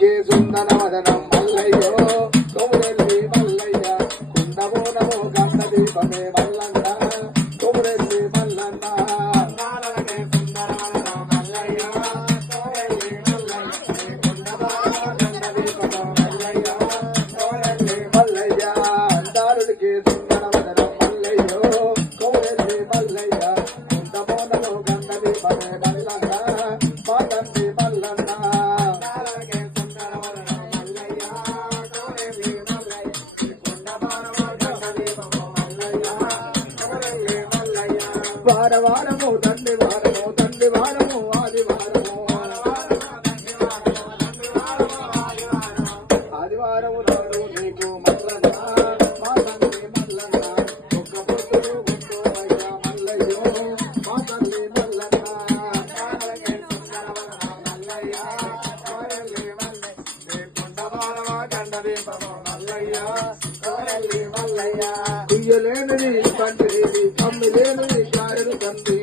కే సుందర వదనం మల్లయ్యో కొమురెల్లి మల్లయ్య కుండమో నమో గంధ దీపమే మల్లన్న కొమురెల్లి మల్లన్న అందారుడికి సుందర వదనం మల్లయ్యో కొమురెల్లి మల్లయ్య కుండమో నమో గంధ దీపమే మల్లన్న మా తండ్రి మల్లన్న వారవారము తండ్రి వారము ఆదివారము ఆదివారము నాడు నీకు మల్లన్న మా తండ్రి మల్లన్న ఒక్క పొద్దులు గుంటూరయ్య మల్లయ్యో మా తండ్రి మల్లన్న కుయ్యలేనిది తండ్రి తమ్మిలేనిది శారదు తండ్రి